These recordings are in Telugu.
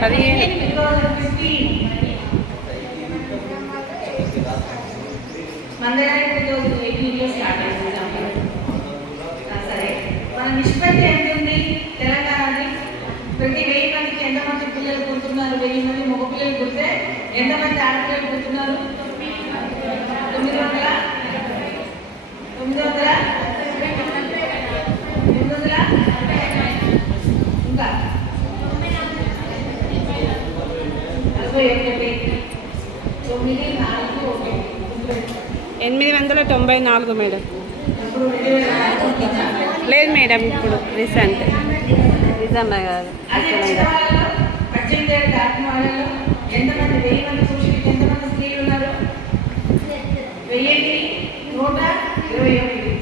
పదిహేను టూ థౌజండ్ ఫిఫ్టీన్ మందరాయి సరే. మన నిష్పత్తి ఎంత ఉంది తెలంగాణది. ప్రతి వెయ్యి మందికి ఎంతమంది పిల్లలు పుడుతున్నారు? వెయ్యి మంది మగ పిల్లలు పుడితే ఎంతమంది ఆడపిల్లలు పుడుతున్నారు? తొమ్మిది వందల? తొమ్మిది వందల తొమ్మిది వందల ఇంకా నలభై ఒకటి తొమ్మిది నాలుగు ఒకటి ఎనిమిది వందల తొంభై నాలుగు మేడం. లేదు మేడం ఇప్పుడు రీసెంట్. నిజమే కాదు. ఎంతమంది వెయ్యి మంది ఎంతమంది స్త్రీలు ఉన్నారు వెయ్యి నూట ఇరవై ఒకటి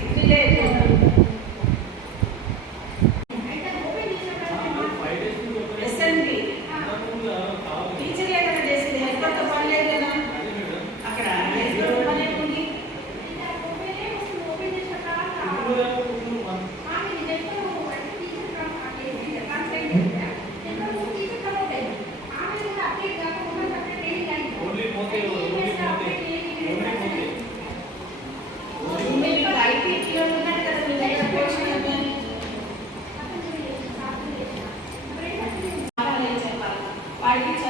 Are you